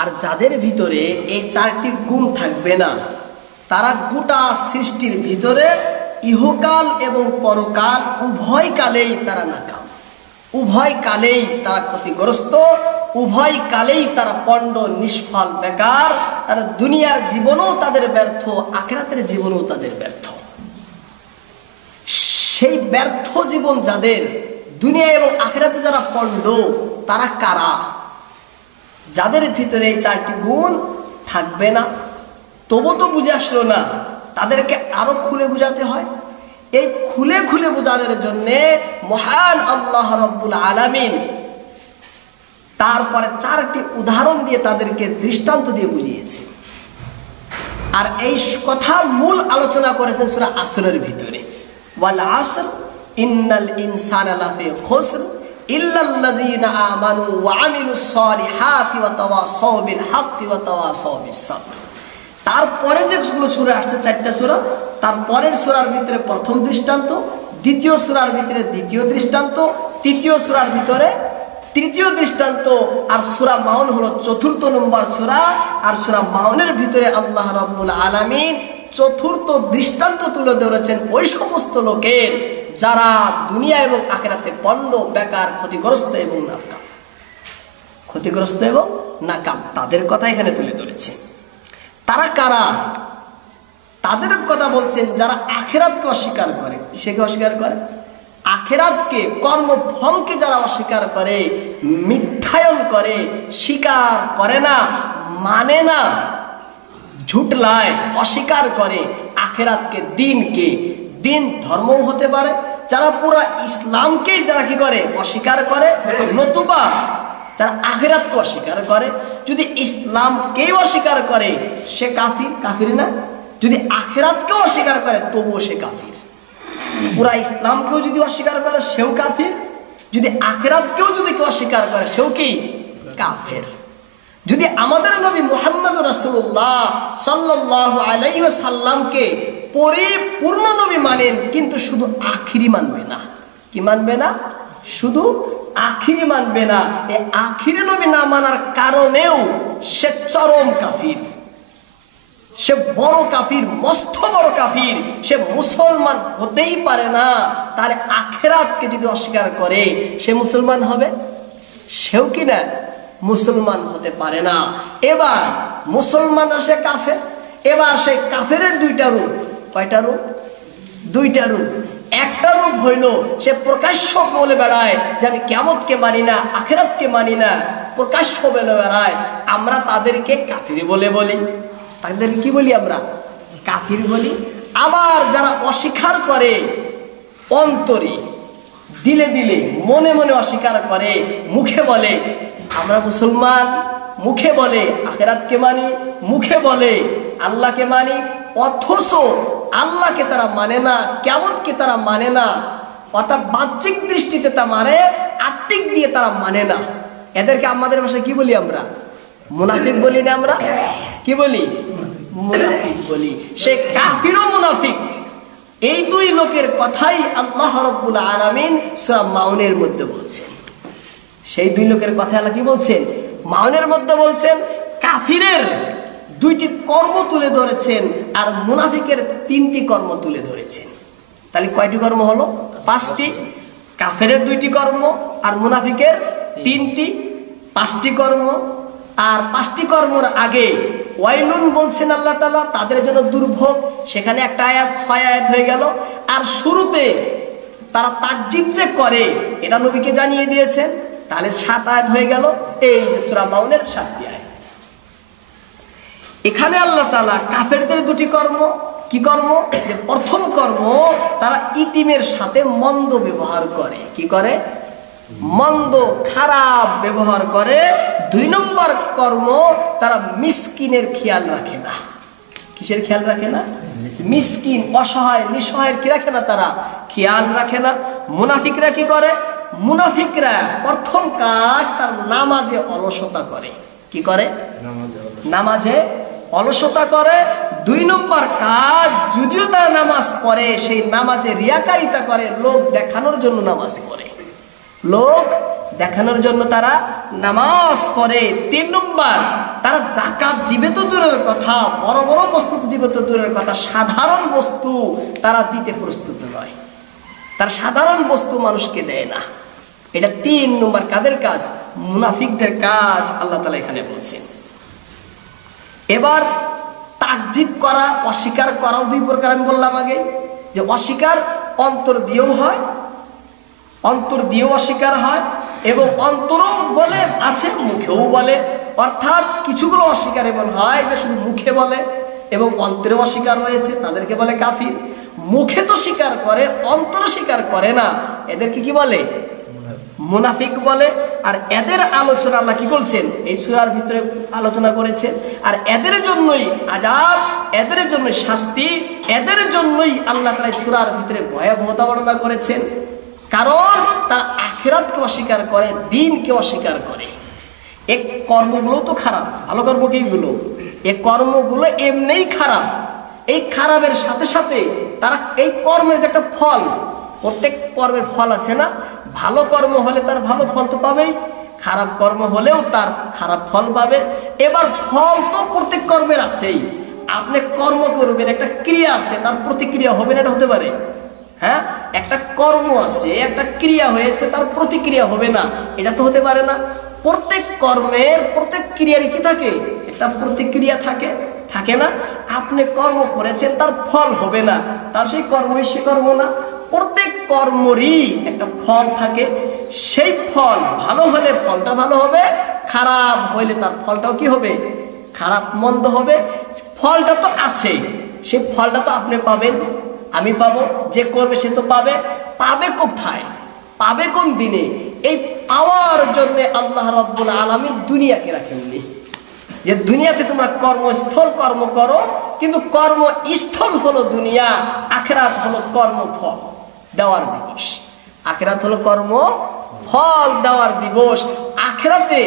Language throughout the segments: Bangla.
আর যাদের ভিতরে এই চারটি গুণ থাকবে না, তারা গোটা সৃষ্টির ভিতরে ইহকাল এবং পরকাল উভয় কালেই তারা নাকাম, উভয় কালেই তারা ক্ষতিগ্রস্ত, উভয় কালেই তারা পণ্ড, নিষ্ফল, বেকার। তারা দুনিয়ার জীবনও তাদের ব্যর্থ, আখিরাতের জীবনও তাদের ব্যর্থ। সেই ব্যর্থ জীবন যাদের, দুনিয়া এবং আখিরাতে যারা পণ্ড, তারা কারা? যাদের ভিতরে এই চারটি গুণ থাকবে না। তবু তো বুঝে আসলো না, তাদেরকে আরো খুলে বুঝাতে হয়। এই খুলে খুলে বোঝানোর জন্য মহান আল্লাহ রাব্বুল আলামিন তারপরে চারটি উদাহরণ দিয়ে তাদেরকে দৃষ্টান্ত দিয়ে বুঝিয়েছে। আর এই কথা মূল আলোচনা করেছেন সূরা আসরের ভিতরে, ওয়াল আসর ইন্নাল ইনসানা লাফি খুসর ইল্লাল্লাযীনা আমানু ওয়া আমিলুস সালিহাতি ওয়া তাওয়াসাউ বিল হাক্কি ওয়া তাওয়াসাউ বিস সাবর। তারপরে যেগুলো সূরা আসছে, চারটা সূরা, তারপরের সূরার ভিতরে প্রথম দৃষ্টান্ত, দ্বিতীয় সূরার ভিতরে দ্বিতীয় দৃষ্টান্ত, তৃতীয় সূরার ভিতরে তৃতীয় দৃষ্টান্ত, আর সূরা মাউন হলো চতুর্থ নম্বর সূরা। আর সূরা মাউনের ভিতরে আল্লাহ রাব্বুল আলামিন চতুর্থ দৃষ্টান্ত তুলে ধরেছেন ওই সমস্ত লোকের যারা দুনিয়া এবং আখিরাতে পণ্ড, বেকার, ক্ষতিগ্রস্ত এবং নাকাম, ক্ষতিগ্রস্ত এবং নাকাম, তাদের কথা এখানে তুলে ধরেছে। তারা কারা? তাদের কথা বলছেন যারা আখিরাতকে অস্বীকার করে। কিসেকে অস্বীকার করে? আখিরাতকে, কর্মফলকে যারা অস্বীকার করে, মিথ্যায়ন করে, স্বীকার করে না, মানে না, ঝুটলায়, অস্বীকার করে আখিরাতকে, দিনকে। দিন ধর্মও হতে পারে, যারা পুরা ইসলামকেই যারা কি করে অস্বীকার করে, নতুবা যারা আখিরাতকে অস্বীকার করে। যদি ইসলামকেই অস্বীকার করে সে কাফির, কাফির না? যদি আখিরাতকেও অস্বীকার করে তবুও সে কাফির। পুরা ইসলামকেও যদি অস্বীকার করে সেও কাফির, যদি আখিরাতকেও যদি কেউ অস্বীকার করে সেও কি কাফের। যদি আমাদের নবী মুহাম্মদ রাসূলুল্লাহ সাল্লাল্লাহু আলাইহি ওয়াসাল্লামকে পরিপূর্ণ নবী মানেন, কিন্তু শুধু আখিরি মানবে না, কি মানবে না? শুধু আখিরি মানবে না। এই আখিরি নবী না মানার কারণেও সে চরম কাফির, সে বড় কাফির, মস্ত বড় কাফির। সে মুসলমান হতেই পারে না। তাহলে আখিরাতকে যদি অস্বীকার করে সে মুসলমান হবে? সেও কি না মুসলমান হতে পারে না। এবার মুসলমান আসে কাফের। এবার সেই কাফেরের দুইটা রূপ। কয়টা রূপ? দুইটা রূপ। একটা রূপ হইল সে প্রকাশ্য বলে বেড়ায় যে আমি কিয়ামতকে মানি না, আখিরাতকে মানি না, প্রকাশ্য বলে বেড়ায়। আমরা তাদেরকে কাফির বলে বলি। তাদের কি বলি? আমরা কাফির বলি। আবার যারা অস্বীকার করে অন্তরে, দিলে দিলে, মনে মনে অস্বীকার করে, মুখে বলে আমরা মুসলমান, মুখে বলে আখিরাতকে মানি, মুখে বলে আল্লাহকে মানি, অথচ আল্লাহকে তারা মানে না, কিয়ামতকে তারা মানে না। অর্থাৎ বাহ্যিক দৃষ্টিতে তা মানে, আত্মিক দিয়ে তারা মানে না। এদেরকে আমাদের ভাষায় কি বলি? আমরা মুনাফিক বলি না? আমরা কি বলি? মুনাফিক বলি। সে কাফির ও মুনাফিক, এই দুই লোকের কথাই আল্লাহ রাব্বুল আলামিন সূরা মাউনের মধ্যে বলছেন। সেই দুই লোকের কথা আল্লাহ কি বলছেন? মাউনের মধ্যে বলছেন। কাফিরের দুইটি কর্ম তুলে ধরেছেন আর মুনাফিকের তিনটি কর্ম তুলে ধরেছেন। তাহলে কয়টি কর্ম হলো? পাঁচটি। কাফেরের দুইটি কর্ম আর মুনাফিকের তিনটি, পাঁচটি কর্ম। আর পাঁচটি কর্মর আগে ওয়াইলুন বলছেন আল্লাহ তাআলা, তাদের জন্য দুর্ভোগ। সেখানে একটা আয়াত, 6 আয়াত হয়ে গেল। আর শুরুতে তারা তাকজিব যে করে এটা নবীকে জানিয়ে দিয়েছেন, তাহলে 7 আয়াত হয়ে গেল। এই সূরা মাউনের 7টি আয়াত। এখানে আল্লাহ তাআলা কাফেরদের দুটি কর্ম, কি কর্ম? যে প্রথম কর্ম, তারা ইতিমের সাথে মন্দ ব্যবহার করে। কি করে? মন্দ, খারাপ ব্যবহার করে। 2 নম্বর কর্ম, তারা মিসকিনের খেয়াল রাখে না। কিসের খেয়াল রাখে না? মিসকিন, অসহায়, নিঃসহায়ের কি রাখে না? তারা খেয়াল রাখে না। মুনাফিকরা কি করে? মুনাফিকরা প্রথম কাজ তার নামাজে অলসতা করে। কি করে? নামাজে অলসতা করে। 2 নম্বর কাজ, যদিও তারা নামাজ পড়ে সেই নামাজে রিয়াকারিতা করে, লোক দেখানোর জন্য নামাজ পড়ে, লোক দেখানোর জন্য তারা নামাজ পড়ে। 3 নম্বর, তারা যাকাত দিবে তো দূরের কথা, বড় বড় বস্তু দিবে তো দূরের কথা, সাধারণ বস্তু তারা দিতে প্রস্তুত নয়। তার সাধারণ বস্তু মানুষকে দেয় না। এটা 3 নম্বর কাদের কাজ? মুনাফিকদের কাজ আল্লাহ তাআলা এখানে বলছেন। এবার তাকজিব করা, অস্বীকার করাও 2 প্রকার। আমি বললাম আগে যে অস্বীকার অন্তর দিয়েও হয়, অন্তর দিয়েও অস্বীকার হয়, এবং অন্তরও বলে আছে, মুখেও বলে। অর্থাৎ কিছুগুলো অস্বীকার এমন হয় যে শুধু মুখে বলে এবং অন্তরেও অস্বীকার রয়েছে, তাদেরকে বলে কাফির। মুখে তো স্বীকার করে, অন্তরে স্বীকার করে না, এদেরকে কি বলে? মুনাফিক বলে। আর এদের আলোচনা আল্লাহ কি বলছেন এই সূরার ভিতরে আলোচনা করেছেন। আর এদের জন্যই আযাব, এদের জন্য শাস্তি, এদের জন্যই আল্লাহ তাআলা সূরার ভিতরে ভয়াবহতা বর্ণনা করেছেন। কারণ তারা আখিরাতকে অস্বীকার করে, দিনকে অস্বীকার করে। এই কর্মগুলো তো খারাপ। ভালো কর্ম কিগুলো? এই কর্মগুলো এমনিই খারাপ। এই খারাপের সাথে সাথে তারা এই কর্মের যে একটা ফল, প্রত্যেক কর্মের ফল আছে না? ভালো কর্ম হলে তার ভালো ফল তো পাবেই, খারাপ কর্ম হলেও তার খারাপ ফল পাবে। এবার ফল তো প্রত্যেক কর্মের আছেই। আপনি কর্ম করবেন, একটা ক্রিয়া আছে, তার প্রতিক্রিয়া হবে না, এটা হতে পারে? হ্যাঁ, একটা কর্ম আছে, একটা ক্রিয়া হয়েছে, তার প্রতিক্রিয়া হবে না, এটা তো হতে পারে না। প্রত্যেক কর্মের, প্রত্যেক ক্রিয়ারই কি থাকে? একটা প্রতিক্রিয়া থাকে, থাকে না? আপনি কর্ম করেছেন, তার ফল হবে না, তার সেই কর্মই সে কর্ম না। প্রত্যেক কর্মরই একটা ফল থাকে। সেই ফল ভালো হলে ফলটা ভালো হবে, খারাপ হইলে তার ফলটাও কি হবে? খারাপ মন্দ হবে। ফলটা তো আছে, সেই ফলটা তো আপনি পাবেন, আমি পাবো, যে করবে সে তো পাবে। পাবে কোথায়? পাবে কোন দিনে? এই পাওয়ার জন্য আল্লাহ রাব্বুল আলামিন দুনিয়াকে রাখেননি যে দুনিয়াতে তোমরা কর্মস্থল কর্ম করো, কিন্তু কর্মস্থল হলো দুনিয়া, আখিরাত হলো কর্মফল দেওয়ার দিবস। আখিরাত হলো কর্ম ফল দেওয়ার দিবস। আখিরাতে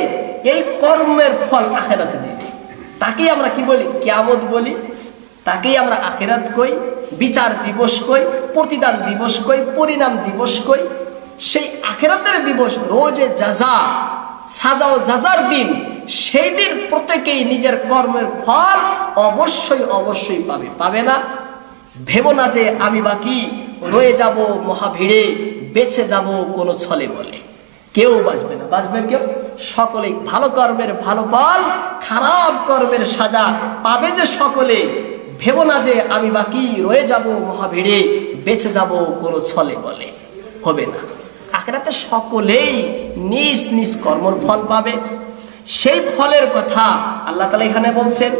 এই কর্মের ফল আখিরাতে দিবে। তাকেই আমরা কি বলি? কিয়ামত বলি। তাকেই আমরা আখিরাত কই, বিচার দিবস কই, প্রতিদান দিবস কই, পরিণাম দিবস কই। সেই আখিরাতের দিবস, রোজে জাযা, সাজা ও জাযার দিন, সেই দিন প্রত্যেকেই নিজের কর্মের ফল অবশ্যই অবশ্যই পাবে। পাবে না ভেবো না যে আমি বাকি রয়ে যাব মহাভিড়ে, বেঁচে যাব কোনো ছলে বলে। কেউ বাঁচবে না। বাঁচবে কেউ? সকলেই ভালো কর্মের ভালো ফল, খারাপ কর্মের সাজা পাবে যে সকলে। ভেবো না যে আমি বাকি রয়ে যাব মহাভিড়ে, বেঁচে যাব কোনো ছলে বলে। হবে না। আখিরাতে সকলেই নিজ নিজ কর্মের ফল পাবে। সেই ফলের কথা আল্লাহ তাআলা এখানে বলছেন।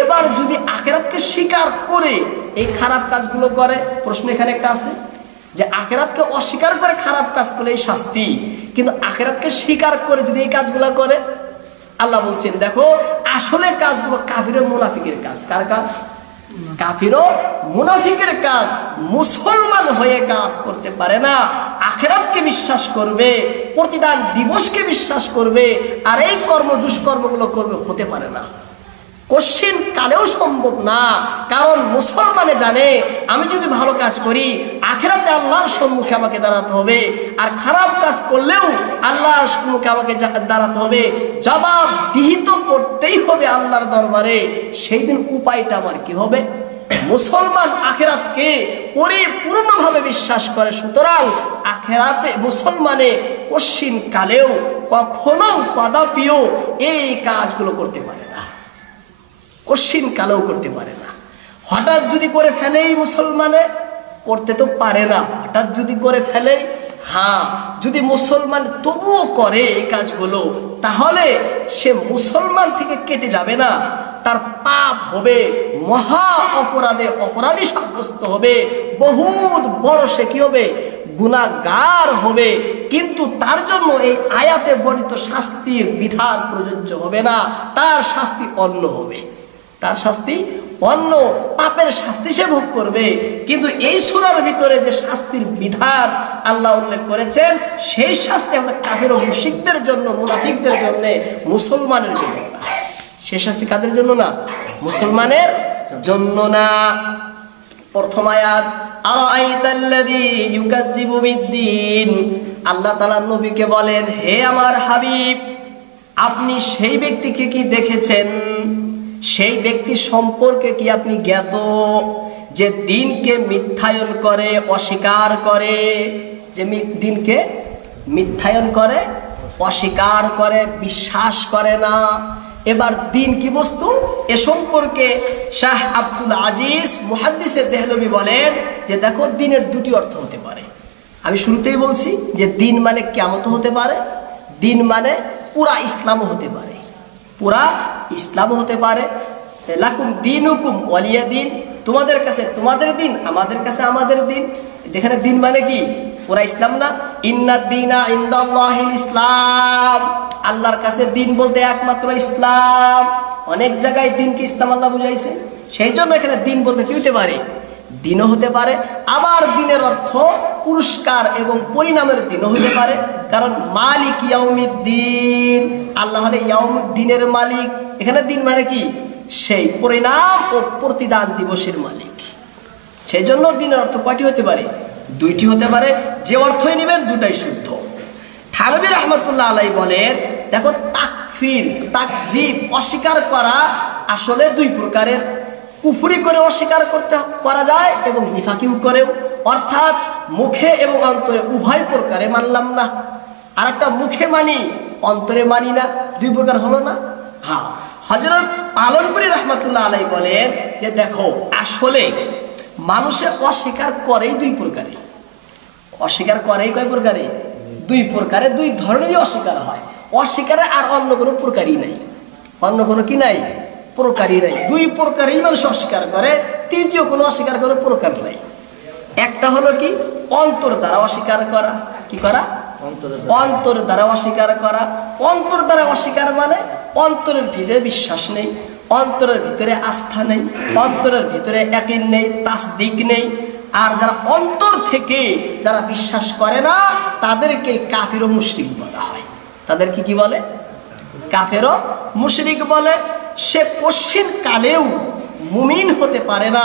এবার যদি আখিরাতকে স্বীকার করে এই খারাপ কাজগুলো করে, প্রশ্ন এখানে একটা আছে যে আখিরাতকে অস্বীকার করে খারাপ কাজ করলে এই শাস্তি, কিন্তু আখিরাতকে স্বীকার করে যদি এই কাজগুলো করে, আল্লাহ বলছেন দেখো আসলে কাজগুলো কাফির ও মুনাফিকের কাজ। কার কাজ? কাফির ও মুনাফিকের কাজ। মুসলমান হয়ে কাজ করতে পারে না। আখিরাতকে বিশ্বাস করবে, প্রতিদান দিবসকে বিশ্বাস করবে, আর এই কর্ম দুষ্কর্মগুলো করবে, হতে পারে না। কোশ্চিন কালেও সম্ভব না। কারণ মুসলমানে জানে আমি যদি ভালো কাজ করি আখিরাতে আল্লাহর সম্মুখে আমাকে দাঁড়াতে হবে, আর খারাপ কাজ করলেও আল্লাহর সম্মুখে আমাকে দাঁড়াতে হবে, জবাব দিহিত করতেই হবে আল্লাহর দরবারে। সেই দিন উপায়টা আমার কি হবে? মুসলমান আখিরাতকে পরিপূর্ণভাবে বিশ্বাস করে। সুতরাং আখিরাতে মুসলমানে কোশ্চিন কালেও কখনো কদাপিও এই কাজগুলো করতে পারে না, কোশ্চিন কালেও করতে পারে না। হঠাৎ যদি করে ফেলেই মুসলমানে, করতে তো পারে না, হঠাৎ যদি করে ফেলেই, হ্যাঁ যদি মুসলমান তবুও করে এই কাজগুলো, তাহলে সে মুসলমান থেকে কেটে যাবে না, তার পাপ হবে, মহা অপরাধে অপরাধী সাব্যস্ত হবে, বহুত বড় সে কি হবে? গুনাহগার হবে। কিন্তু তার জন্য এই আয়াতে বর্ণিত শাস্তির বিধান প্রযোজ্য হবে না, তার শাস্তি অন্য হবে। তার শাস্তি অন্য, পাপের শাস্তি সে ভোগ করবে। কিন্তু এই সূরার ভিতরে যে শাস্তির বিধান আল্লাহ উল্লেখ করেছেন, সেই শাস্তি আমরা কাফির ও মুশরিকদের জন্য, মুনাফিকদের জন্য, মুসলমানের জন্য না। সেই শাস্তি কাদের জন্য না? মুসলমানের জন্য না। প্রথম আয়াত, আরাআইতাল্লাযী ইউকাযযিবু বিদ্দীন। আল্লাহ তাআলা নবীকে বলেন, হে আমার হাবিব, আপনি সেই ব্যক্তিকে কি দেখেছেন, সেই ব্যক্তি সম্পর্কে কি আপনি জ্ঞাত যে দিনকে মিথ্যায়ন করে, অস্বীকার করে, যে দিনকে মিথ্যায়ন করে, অস্বীকার করে, বিশ্বাস করে না। এবার দিন কি বস্তু এ সম্পর্কে শাহ আব্দুল আজিজ মুহাদ্দিসে দেহলভী বলেন যে দেখো, দিনের দুটি অর্থ হতে পারে। আমি শুরুতেই বলছি যে দিন মানে কিয়ামত হতে পারে, দিন মানে পুরা ইসলামও হতে পারে, পুরা ইসলামও হতে পারে। লাকুম দীনুকুম ওয়ালিয়া দিন, তোমাদের কাছে তোমাদের দিন, আমাদের কাছে আমাদের দিন। এখানে দিন মানে কি পুরা ইসলাম না? ইন্নাদ দীনা ইনদাল্লাহিল ইসলাম, আল্লাহর কাছে দিন বলতে একমাত্র ইসলাম। অনেক জায়গায় দিনকে ইসলাম আল্লাহ বুঝাইছে, সেই জন্য এখানে দিন বলতে কি হতে পারে, দিনও হতে পারে। আবার দিনের অর্থ পুরস্কার এবং পরিণামের দিনও হতে পারে, কারণ মালিক ইয়াউমিদ্দিন, আল্লাহ হলে ইয়াউমুদ্দিনের মালিক। এখানে দিন মানে কি সেই পরিণাম ও প্রতিদান দিবসের মালিক। সেই জন্য দিনের অর্থ কয়টি হতে পারে, দুইটি হতে পারে। যে অর্থই নেবেন দুটাই শুদ্ধ। থানভী রহমতুল্লাহ আলাইহি বলেন দেখো, তাকফির তাকজিব অস্বীকার করা আসলে দুই প্রকারের। কুফরি করে অস্বীকার করা যায় এবং নিফাকিও করেও, অর্থাৎ মুখে এবং অন্তরে উভয় প্রকারে মানলাম না। আর একটা মুখে মানি অন্তরে মানি না, দুই প্রকার হলো না? হ্যাঁ, হযরত পালনপুরী রহমতুল্লাহ আলাইহি বলেন যে দেখো, আসলে মানুষে অস্বীকার করেই দুই প্রকারে। অস্বীকার করেই কয় প্রকারে? দুই প্রকারে, দুই ধরনেরই অস্বীকার হয়। অস্বীকারে আর অন্য কোনো প্রকারই নাই, অন্য কোনো কি নাই, প্রকারই নাই। দুই প্রকারেই মানুষ অস্বীকার করে, তৃতীয় কোনো অস্বীকার করে প্রকার নাই। একটা হলো কি অন্তর দ্বারা অস্বীকার করা। কি করা? অন্তর দ্বারা অস্বীকার করা। অন্তর দ্বারা অস্বীকার মানে অন্তরের ভিতরে বিশ্বাস নেই, অন্তরের ভিতরে আস্থা নেই, অন্তরের ভিতরে ইয়াকিন নেই, তাসদিক নেই। আর যারা অন্তর থেকে যারা বিশ্বাস করে না তাদেরকে কাফির ও মুশরিক বলা হয়। তাদেরকে কি বলে? কাফের ও মুশরিক বলে। সে পশ্চিম কালেও মুমিন হতে পারে না,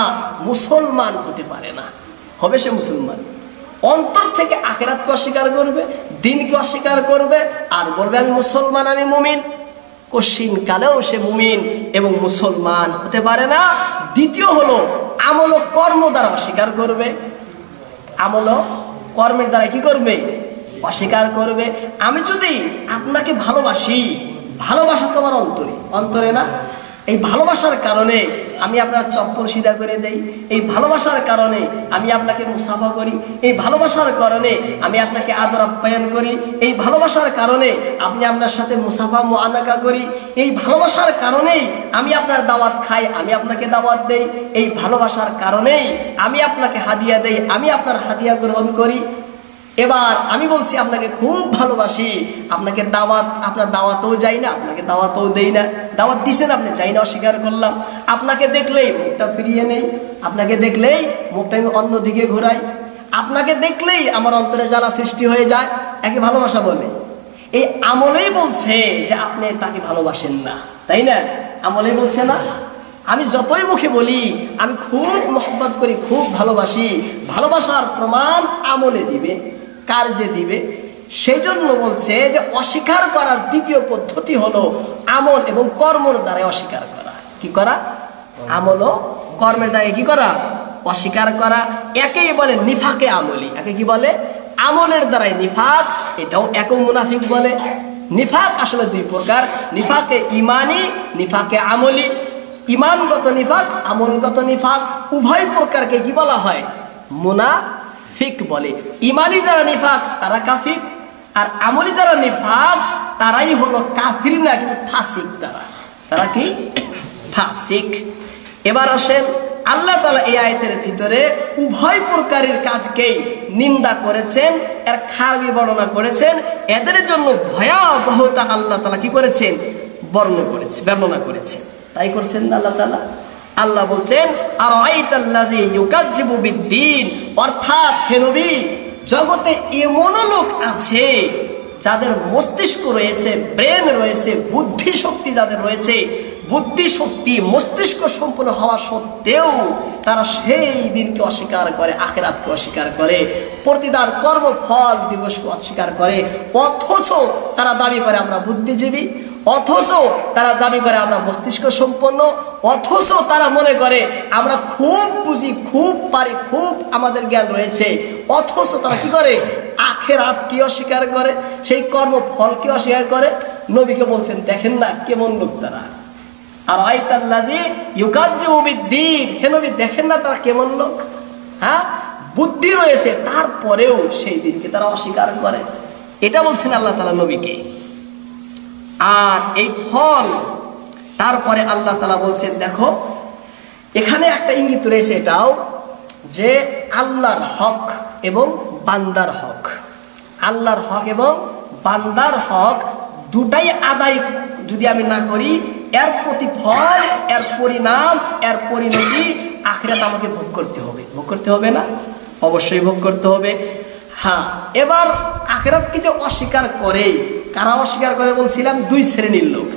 মুসলমান হতে পারে না। হবে সে মুসলমান, অন্তর থেকে আখিরাতকে অস্বীকার করবে, দিনকে অস্বীকার করবে, আর বলবে আমি মুসলমান, আমি মুমিন। কশিন কালেও সে মুমিন এবং মুসলমান হতে পারে না। দ্বিতীয় হলো আমল ও কর্ম দ্বারা অস্বীকার করবে। আমল ও কর্মের দ্বারা কি করবে? অস্বীকার করবে। আমি যদি আপনাকে ভালোবাসি, ভালোবাসা তোমার অন্তরে, অন্তরে না? এই ভালোবাসার কারণে আমি আপনার চপ্পল সিধা করে দেই, এই ভালোবাসার কারণে আমি আপনাকে মুসাফা করি, এই ভালোবাসার কারণে আমি আপনাকে আদর আপ্যায়ন করি, এই ভালোবাসার কারণে আপনি আপনার সাথে মুসাফা মুআনাকা করি, এই ভালোবাসার কারণেই আমি আপনার দাওয়াত খাই, আমি আপনাকে দাওয়াত দেই, এই ভালোবাসার কারণেই আমি আপনাকে হাদিয়া দেই, আমি আপনার হাদিয়া গ্রহণ করি। এবার আমি বলছি আপনাকে খুব ভালোবাসি, আপনাকে দাওয়াত, আপনার দাওয়াতও যাই না, আপনাকে দাওয়াতও দেই না। দাওয়াত দিছেন আপনি, চাই না, অস্বীকার করলাম। আপনাকে দেখলেই মুখটা ফিরিয়ে নেই, আপনাকে দেখলেই মুখটা আমি অন্যদিকে ঘোরাই, আপনাকে দেখলেই আমার অন্তরে জ্বালা সৃষ্টি হয়ে যায়। একে ভালোবাসা বলে। এই আমলেই বলছে যে আপনি তাকে ভালোবাসেন না, তাই না? আমলেই বলছে না? আমি যতই মুখে বলি আমি খুব মহব্বত করি, খুব ভালোবাসি, ভালোবাসার প্রমাণ আমলে দিবে, কার্যে দিবে। সেই জন্য বলছে যে অস্বীকার করার দ্বিতীয় পদ্ধতি হলো আমল এবং কর্মের দ্বারা অস্বীকার করা। কি করা? আমল ও কর্মের দ্বারা কি করা? অস্বীকার করা। একেই বলে নিফাকে আমলি। একে কি বলে? আমলের দ্বারাই নিফাক। এটাও একও মুনাফিক বলে। নিফাক আসলে দুই প্রকার, নিফাকে ইমানি, নিফাকে আমলি। ইমানগত নিফাক, আমলগত নিফাক, উভয় প্রকারকে কি বলা হয়? মুনাফিক বলে। ইমানি যারা নিফাক তারা কাফির, আর আমলি যারা নিফাক তারাই হলো কাফির না, কিন্তু ফাসিক। তারা কি? ফাসিক। এবার আসেন, আল্লাহ তাআলা এই আয়াতের ভিতরে উভয় প্রকারের কাজকেই নিন্দা করেছেন, এর খারাপি বর্ণনা করেছেন। এদের জন্য ভয়াবহতা আল্লাহ তাআলা কি করেছেন? বর্ণনা করেছেন। তাই করছেন না আল্লাহ তাআলা? আল্লাহ বলছেন আরাইতাল্লাযী ইউকাজ্জিবু বিদ্দীন, অর্থাৎ হে নবী, জগতে এমন লোক আছে যাদের মস্তিষ্ক রয়েছে, ব্রেন রয়েছে, বুদ্ধি শক্তি যাদের রয়েছে, বুদ্ধি শক্তি মস্তিষ্ক সম্পন্ন হওয়া সত্ত্বেও তারা সেই দিনকে অস্বীকার করে, আখিরাতকে অস্বীকার করে, প্রতিদান কর্মফল দিবসকে অস্বীকার করে। অথচ তারা দাবি করে আমরা বুদ্ধিজীবী, অথচ তারা দাবি করে আমরা মস্তিষ্ক সম্পন্ন, অথচ তারা মনে করে আমরা খুব বুঝি, খুব পারি, খুব আমাদের জ্ঞান রয়েছে, অথচ তারা কি করে আখিরাতকে অস্বীকার করে, সেই কর্মফলকে অস্বীকার করে। নবীকে বলছেন দেখেন না কেমন লোক তারা, আর আইতাল্লাযী ইউকাজ্জিবু বিদ্দীন, হে নবী দেখেন না তারা কেমন লোক, হ্যাঁ বুদ্ধি রয়েছে তারপরেও সেই দিনকে তারা অস্বীকার করে। এটা বলছেন আল্লাহ তাআলা নবীকে। আর এই ফল তারপরে আল্লাহ তাআলা বলছেন দেখো এখানে একটা ইঙ্গিত রয়েছে, এটাও যে আল্লাহর হক এবং বান্দার হক, আল্লাহর হক এবং বান্দার হক দুটাই আদায় যদি আমি না করি, এর প্রতিফল, এর পরিণাম, এর পরিণতি আখিরাত আমাকে ভোগ করতে হবে। ভোগ করতে হবে না? অবশ্যই ভোগ করতে হবে। হ্যাঁ, এবার আখিরাতকে যে অস্বীকার করে, কারা অস্বীকার করে বলছিলাম? দুই শ্রেণীর লোক।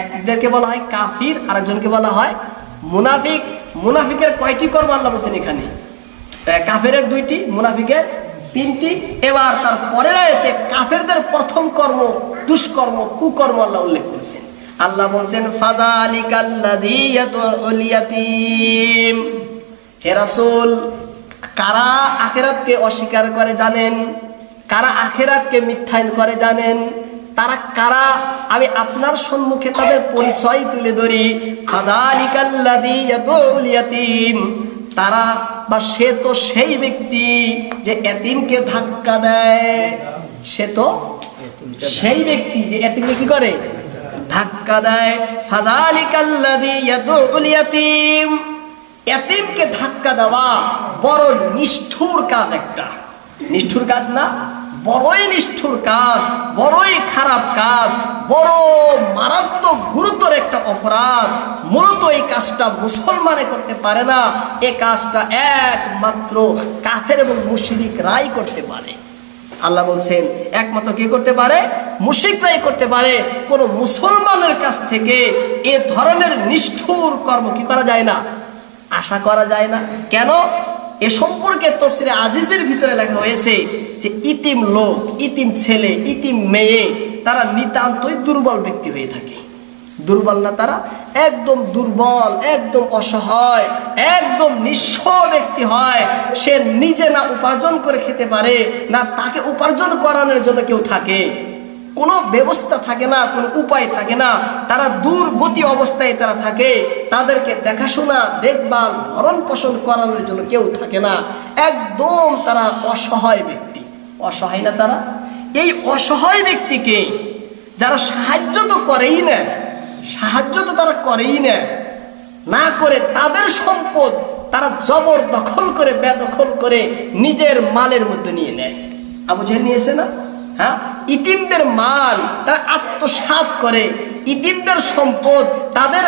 একদেরকে বলা হয় কাফির, আরেকজনকে বলা হয় মুনাফিক। মুনাফিকের কয়টি কর্ম আল্লাহ বলছেন এখানে? কাফেরের দুইটি, মুনাফিকের তিনটি। এবার তার পরের আয়াতে কাফেরদের প্রথম কর্ম, দুষ্কর্ম, কুকর্ম আল্লাহ উল্লেখ করেছেন। আল্লাহ বলছেন ফাযালিকাল্লাযী ইয়াদউল ইয়াতীম। হে রাসূল, কারা আখিরাতকে অস্বীকার করে জানেন? কারা আখিরাতকে মিথ্যায়ন করে জানেন? তারা কারা? আমি আপনার সম্মুখে তাদের পরিচয় তুলে ধরি। ফাযালিকাল্লাযী ইয়াদউল ইয়াতীম, তারা বা সে তো সেই ব্যক্তি যে এতিমকে ধাক্কা দেয়। সে তো সেই ব্যক্তি যে এতিমকে কি করে? ধাক্কা দেয়। ফাযালিকাল্লাযী ইয়াদউল ইয়াতীম, এতিমকে ধাক্কা দেওয়া বড় নিষ্ঠুর কাজ। একটা নিষ্ঠুর কাজ না? বড়ই নিষ্ঠুর কাজ, বড়ই খারাপ কাজ, বড় মারাত্মক গুরুতর একটা অপরাধ। মূলত এই কাজটা মুসলমানে করতে পারে না, এই কাজটা একমাত্র কাফের এবং মুশরিকরাই করতে পারে। আল্লাহ বলছেন একমাত্র কে করতে পারে? মুশরিকরাই করতে পারে। কোন মুসলমানের কাছ থেকে এ ধরনের নিষ্ঠুর কর্ম কি করা যায় না? আশা করা যায় না। কেন? এ সম্পর্কে তাফসীরে আজিজের ভিতরে লেখা হয়েছে যে ইতিম লোক, ইতিম ছেলে, ইতিম মেয়ে তারা নিতান্তই দুর্বল ব্যক্তি হয়ে থাকে। দুর্বল না? তারা একদম দুর্বল, একদম অসহায়, একদম নিঃস্ব ব্যক্তি হয়। সে নিজে না উপার্জন করে খেতে পারে, না তাকে উপার্জন করানোর জন্য কেউ থাকে, কোনো ব্যবস্থা থাকে না, কোনো উপায় থাকে না। তারা দুর্গতি অবস্থায় তারা থাকে, তাদেরকে দেখাশোনা, দেখভাল, ভরণ পোষণ করানোর জন্য কেউ থাকে না। একদম তারা অসহায় ব্যক্তি। অসহায় না তারা? এই অসহায় ব্যক্তিকে যারা সাহায্য তো করেই না, সাহায্য তো তারা করেই না, না করে তাদের সম্পদ তারা জবরদখল করে, বেদখল করে নিজের মালের মধ্যে নিয়ে নেয়। আবু জাহেল নিয়েছে না? হ্যাঁ, ইতিমদের মাল তারা আত্মসাৎ করে, ইতিমদের সম্পদ তাদের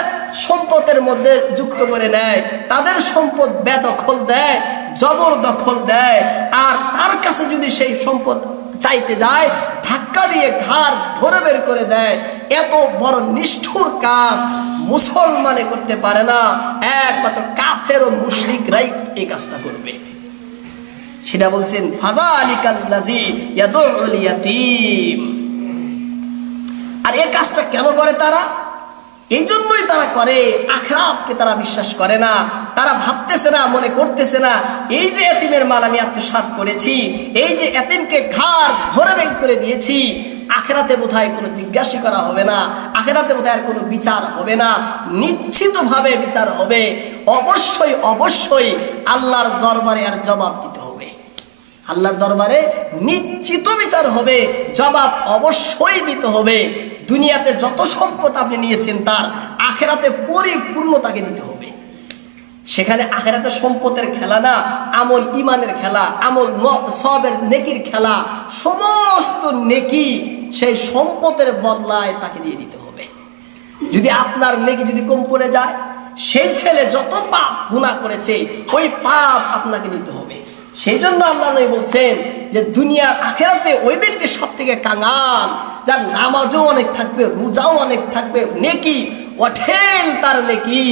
সম্পদের মধ্যে যুক্ত করে নেয়, তাদের সম্পদ বেদখল দেয়, জবরদখল দেয়। আর তার কাছে যদি সেই সম্পদ চাইতে যায়, ধাক্কা দিয়ে ঘাড় ধরে বের করে দেয়। এত বড় নিষ্ঠুর কাজ মুসলমানে করতে পারে না, একমাত্র কাফের ও মুশরিকরাই এই কাজটা করবে। সেটা বলছেন ফাযালিকাল্লাযী ইয়াদউল ইয়াতীম। আর এই কাজটা কেন করে তারা? এই জন্যই তারা করে, আখিরাতকে তারা বিশ্বাস করে না। তারা ভাবতেছে না, মনে করতেছে না এই যে এতিমের মাল আমি আত্মসাৎ করেছি, এই যে এতিমকে ঘাড় ধরে বের করে দিয়েছি, আখিরাতে বোধহয় কোনো জিজ্ঞাসা করা হবে না, আখিরাতে বোধহয় কোনো বিচার হবে না, নিশ্চিতভাবে বিচার হবে। অবশ্যই অবশ্যই আল্লাহর দরবারে আর জবাব দিতে হবে। আল্লাহর দরবারে নিশ্চিত বিচার হবে, জবাব অবশ্যই দিতে হবে। দুনিয়াতে যত সম্পদ আপনি নিয়েছেন তার আখিরাতে পরিপূর্ণতাকে দিতে হবে। সেখানে আখিরাতে সম্পদের খেলা না, আমল ইমানের খেলা, আমল সওয়াবের নেকির খেলা। সমস্ত নেকি সেই সম্পদের বদলায় তাকে দিয়ে দিতে হবে। যদি আপনার নেকি যদি কম পড়ে যায়, সেই ছেলে যত পাপ গুনাহ করেছে ওই পাপ আপনাকে নিতে হবে। সেই জন্য আল্লাহ নবী বলছেন যে দুনিয়ার আখিরাতে ওই ব্যক্তি সব থেকে কাঙ্গাল যার নামাজও অনেক থাকবে, রোজাও অনেক থাকবে, নেকি ওঠেন তার নেকি,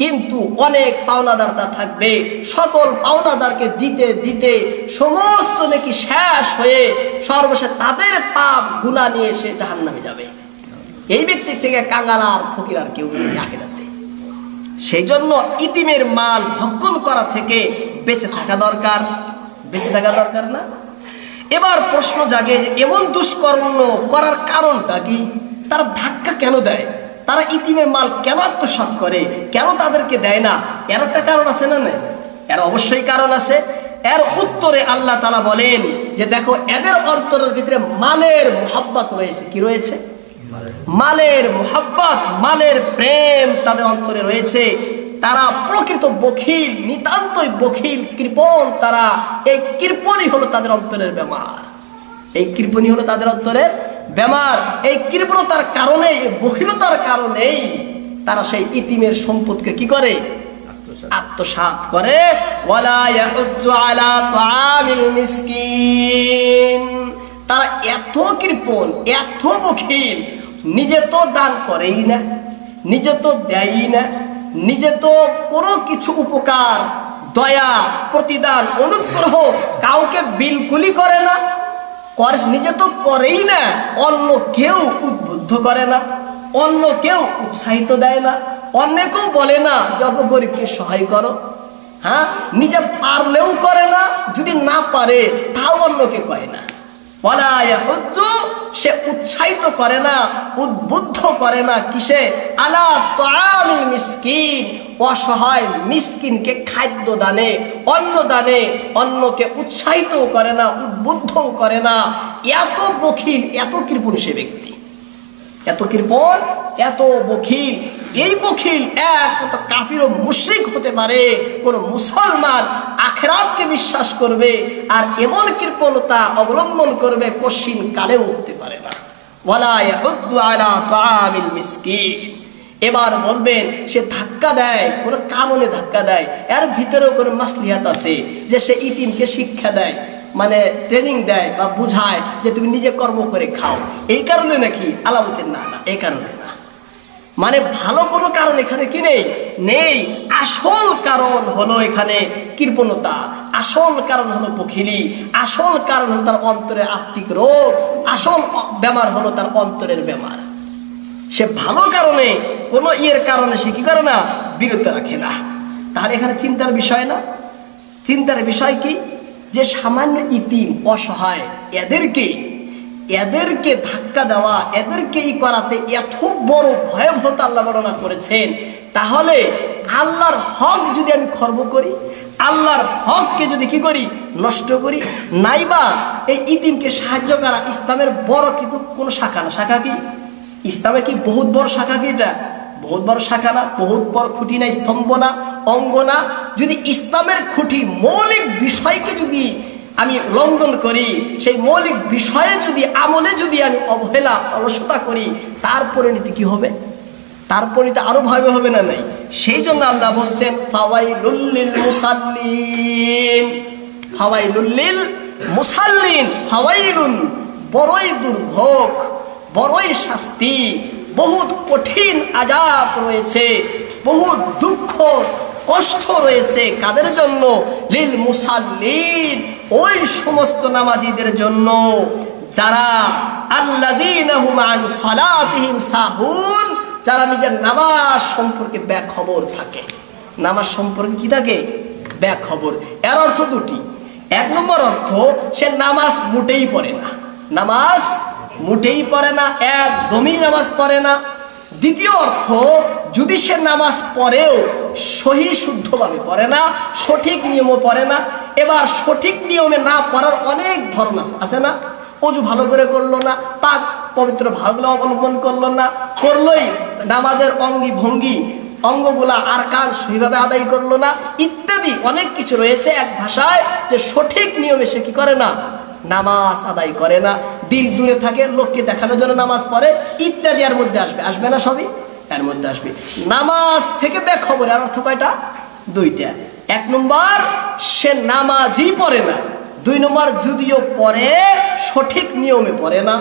কিন্তু অনেক পাওনাদার তার থাকবে। সকল পাওনাদারকে দিতে দিতে সমস্ত নেকি শেষ হয়ে সর্বশেষ তাদের পাপ গুনাহ নিয়ে সে জাহান্নামে যাবে। এই ব্যক্তির থেকে কাঙ্গাল আর ফকির আর কেউ নেই আখিরাতে। সেই জন্য ইতিমের মাল ভক্ষণ করা থেকে বেঁচে থাকা দরকার, বেঁচে থাকা দরকার না? এবার প্রশ্ন জাগে যে এমন দুষ্কর্ম করার কারণটা কি? তারা ধাক্কা কেন দেয়? তারা ইতিমের মাল কেন আত্মসাৎ করে? কেন তাদেরকে দেয় না? এর একটা কারণ আছে না? নাই? এর অবশ্যই কারণ আছে। এর উত্তরে আল্লাহ তাআলা বলেন যে দেখো, এদের অন্তরের ভিতরে মালের মোহাব্বত রয়েছে। কি রয়েছে? মালের মোহাব্বত, মালের প্রেম তাদের অন্তরে রয়েছে। তারা প্রকৃত বখিল, নিতান্তই বখিল, কৃপণ। তারা এই কৃপণই হলো তাদের অন্তরের বেমার। এই কৃপণই হলো তাদের অন্তরের বেমার। এই কৃপণতার কারণে, বখিলতার কারণেই তারা সেই ইতিমের সম্পদকে কি করে? আত্মসাৎ করে। ওয়ালা ইয়াহুজ্জু আলা তুআমিল মিসকিন। তারা এত কৃপণ, এত বখিল, নিজে তো দান করেই না, নিজে তো দেয়ই না, নিজে তো কোনো কিছু উপকার, দয়া, প্রতিদান, অনুগ্রহ কাউকে বিলকুলই করে না, নিজে তো করেই না, অন্য কেউ উদ্বুদ্ধ করে না, অন্য কেউ উৎসাহিত দেয় না, অন্যকেও বলে না যে অল্প গরিবকে সহায় করো। হ্যাঁ, নিজে পারলেও করে না, যদি না পারে তাও অন্যকে কয় না। ওয়ালা ইয়াহুজ্জু, সে উৎসাহিত করে না, উদ্বুদ্ধ করে না কিসে? আলা তুআমিল মিসকিন, অসহায় মিসকিনকে খাদ্য দানে, অন্ন দানে অন্যকে উৎসাহিত করে না, উদ্বুদ্ধও করে না। এত বখিল, এত কৃপণ সে ব্যক্তি, এত কৃপণ, এত বখিল। এই বখিল একমাত্র কাফির ও মুশরিক হতে পারে। কোন মুসলমান আখিরাতকে বিশ্বাস করবে আর এমন কৃপণতা অবলম্বন করবে কশিন কালেও হতে পারে না। ওয়ালা ইয়াহুদ্দু আলা তুআমিল মিসকিন। এবার বলবেন সে ধাক্কা দেয়, কোন কারণে ধাক্কা দেয়, এর ভিতরেও কোন মাসলিহাত আছে যে সে ইতিমকে শিক্ষা দেয়, মানে ট্রেনিং দেয় বা বুঝায় যে তুমি নিজে কর্ম করে খাও, এই কারণে নাকি? আল্লাহ বলছেন না, না, এই কারণে না। মানে ভালো কোনো কারণ এখানে কি নেই? নেই। আসল কারণ হলো এখানে কৃপণতা, আসল কারণ হলো বখিলি, আসল কারণ হলো তার অন্তরের আত্মিক রোগ, আসল বেমার হলো তার অন্তরের বেমার। সে ভালো কারণে, কোনো ইয়ের কারণে সে কি করে না? বিরত রাখে না। তাহলে এখানে চিন্তার বিষয় না? চিন্তার বিষয় কি? যে সামান্য ইতিম, অসহায়, এদেরকে ধাক্কা দেওয়া, এদেরকে ই করাতে এত বড় ভয়াবহতা আল্লাহ বর্ণনা করেছেন। তাহলে আল্লাহর হক যদি আমি খর্ব করি, আল্লাহর হককে যদি কি করি? নষ্ট করি, নাইবা এই ইতিমকে সাহায্য করা ইসলামের বড় কিন্তু কোন শাখা না। শাখা কি? ইসলামের কি বহুত বড় শাখা কি? এটা বহুত বড় শাখা না? বহুত বড় খুঁটি না? স্তম্ভ না? অঙ্গ না? যদি ইসলামের খুঁটি, মৌলিক বিষয়কে যদি আমি লঙ্ঘন করি, সেই মৌলিক বিষয়ে যদি, আমলে যদি আমি অবহেলা, অলসতা করি, তার পরিণতি কি হবে? তার পরিণতি আরো ভয়াবহ হবে না? নাই? সেই জন্য আল্লাহ বলছেন ফাওয়াইলুল লিল মুসাল্লিন, ফাওয়াইলুল লিল মুসাল্লিন, ফাওয়াইলুন, বড়ই দুর্ভোগ, বড়ই শাস্তি, বহুত কঠিন আযাব রয়েছে, বহুত দুঃখ কষ্ট রয়েছে। কাদের জন্য? লিল মুসাল্লিন, ওই সমস্ত নামাজীদের জন্য যারা আল্লাযীনা হুম আন সালাতিহিম সাহুন, যারা নিজের নামাজ সম্পর্কে বেখবর থাকে। নামাজ সম্পর্কে কি থাকে? বেখবর। এর অর্থ দুটি। এক নম্বর অর্থ, সে নামাজ মোটেই পড়ে না, নামাজ মোটেই পড়ে না, একদমই নামাজ পড়ে না। দ্বিতীয় অর্থ, যদি সে নামাজ পড়েও সহি শুদ্ধভাবে পড়ে না, সঠিক নিয়মও পড়ে না। এবার সঠিক নিয়মে না পড়ার অনেক ধরন আছে না? অজু ভালো করে করলো না, পাক পবিত্র ভাবগুলো অবলম্বন করলো না, করলোই নামাজের অঙ্গি ভঙ্গি, অঙ্গগুলা আরকান সহিভাবে আদায় করলো না, ইত্যাদি অনেক কিছু রয়েছে। এক ভাষায় যে সঠিক নিয়মে সে কি করে না? নামাজ আদায় করে না, দিল দূরে থাকে, লোককে দেখানোর জন্য নামাজ পড়ে, ইত্যাদি এর মধ্যে আসবে। আসবে না? সবই এর মধ্যে আসবে। নামাজ থেকে বেখবর, এর অর্থ কয়টা? দুইটা। এক নম্বর, সে নামাজই পড়ে না। দুই নম্বর, যদিও পড়ে সঠিক নিয়মে পড়ে না।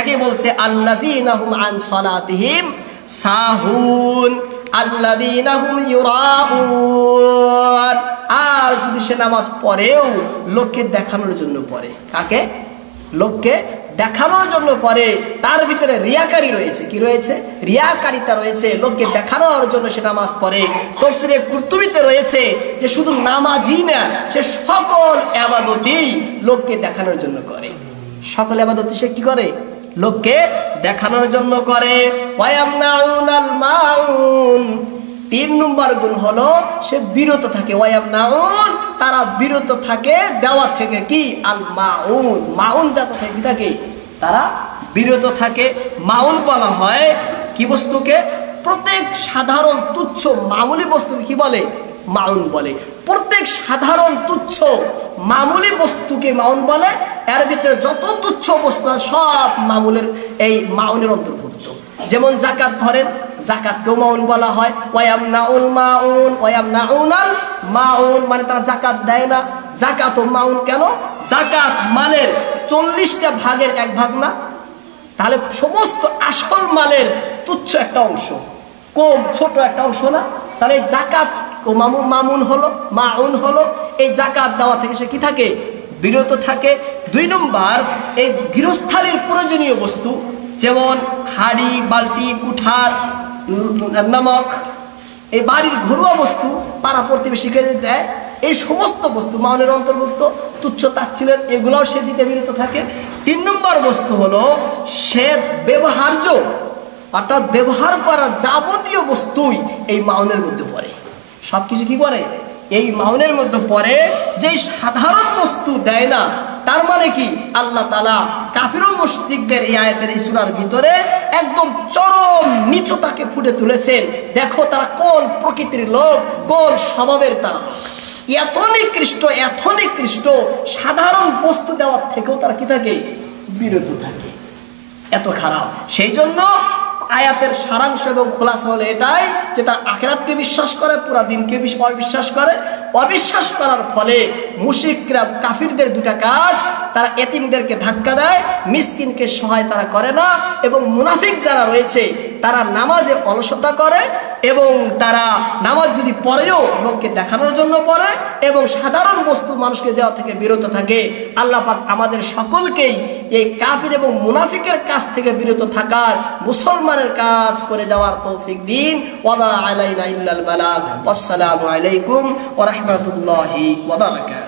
একে বলছে আল্লাযীনা হুম আন সালাতিহিম সাহুন, আল্লাযীনা হুম ইউরাউন। আর যদি সে নামাজ পড়েও লোককে দেখানোর জন্য পড়ে, কাকে? লোককে দেখানোর জন্য করে, তার ভিতরে রিয়াকারী রয়েছে। কি রয়েছে? রিয়াকারিতা রয়েছে, লোককে দেখানোর জন্য সে নামাজ পড়ে। তাফসীরে কুরতুবীতে রয়েছে যে শুধু নামাজই না, সে সকল ইবাদতই লোককে দেখানোর জন্য করে। সকল ইবাদত সে কি করে? লোককে দেখানোর জন্য করে। ওয়ায়ামনাউনাল মাউন, 3 নম্বর গুণ হলো সে বিরত থাকে। ওয়ায়ামনাউন, তারা বিরত থাকে দেওয়া থেকে। কি? আল মাউন, মাউন দেওয়া থেকে কি থাকে? তারা বিরত থাকে। মাউন বলা হয় কি বস্তুকে? প্রত্যেক সাধারণ তুচ্ছ মামুলি বস্তুকে কি বলে? মাউন বলে। প্রত্যেক সাধারণ তুচ্ছ মামুলি বস্তুকে মাউন বলে। এর ভিতরে যত তুচ্ছ বস্তু সব মামুলের এই মাউনের অন্তর্ভুক্ত। যেমন জাকাত ধরেন, জাকাতকেও মাউন বলা হয়। ওয়ায়ামনাউল মাউন, ওয়ায়ামনাউনাল মাউন, মানে তারা জাকাত দেয় না। জাকাতও মাউন। কেন? জাকাত মালের 40টা ভাগের 1 ভাগ না? তাহলে সমস্ত আসল মালের তুচ্ছ একটা অংশ, কম ছোট একটা অংশ না? তাহলে জাকাত মামুন হলো, মাউন হলো। এই জাকাত দেওয়া থেকে সে কি থাকে? বিরত থাকে। 2 নম্বর, এই গৃহস্থালির প্রয়োজনীয় বস্তু যেমন হাড়ি, বালতি, কুঠার, নমক, এই বাড়ির ঘরোয়া বস্তু পাড়া প্রতিবেশীকে দেয়, এই সমস্ত বস্তু মাউনের অন্তর্ভুক্ত। তুচ্ছ তাচ্ছিলের এগুলাও সে দিতে বিরত থাকে। 3 নম্বর বস্তু হলো সে ব্যবহার্য, অর্থাৎ ব্যবহার করার যাবতীয় বস্তুই এই মাউনের মধ্যে পড়ে। সবকিছু কি করে? এই মাউনের মধ্যে পড়ে। যে সাধারণ বস্তু দেয় না, তার মানে কি? আল্লাহ তাআলা কাফির ও মুশরিকদের এই আয়াতের এই সূরার ভিতরে একদম চরম নীচতাকে ফুটে তুলেছেন। দেখো তারা কোন প্রকৃতির লোক, কোন স্বভাবের তারা। এত নিকৃষ্ট সাধারণ বস্তু দেওয়ার থেকেও তারা কি থাকে? বিরত থাকে। এত খারাপ। সেই জন্য আয়াতের সারাংশ এবং খোলাসা হলো এটাই যে তার আখিরাতকে বিশ্বাস করে, পুরা দিনকে অবিশ্বাস করে। অবিশ্বাস করার ফলে মুশরিকরা, কাফিরদের 2টা কাজ, তারা এতিমদেরকে ধাক্কা দেয়, মিসকিনকে সহায় তারা করে না, এবং মুনাফিক যারা রয়েছে তারা নামাজে অলসতা করে, এবং তারা নামাজ যদি পড়েও লোককে দেখানোর জন্য পড়ে, এবং সাধারণ বস্তু মানুষকে দেওয়া থেকে বিরত থাকে। আল্লাহ পাক আমাদের সকলকেই এই কাফির এবং মুনাফিকের কাছ থেকে বিরত থাকার, মুসলমানের কাজ করে যাওয়ার তৌফিক দিন। ওয়া মা আলাইনা ইল্লাল বালাগ। আসসালামু আলাইকুম ওয়া রাহমাতুল্লাহি ওয়া বারাকাতুহু।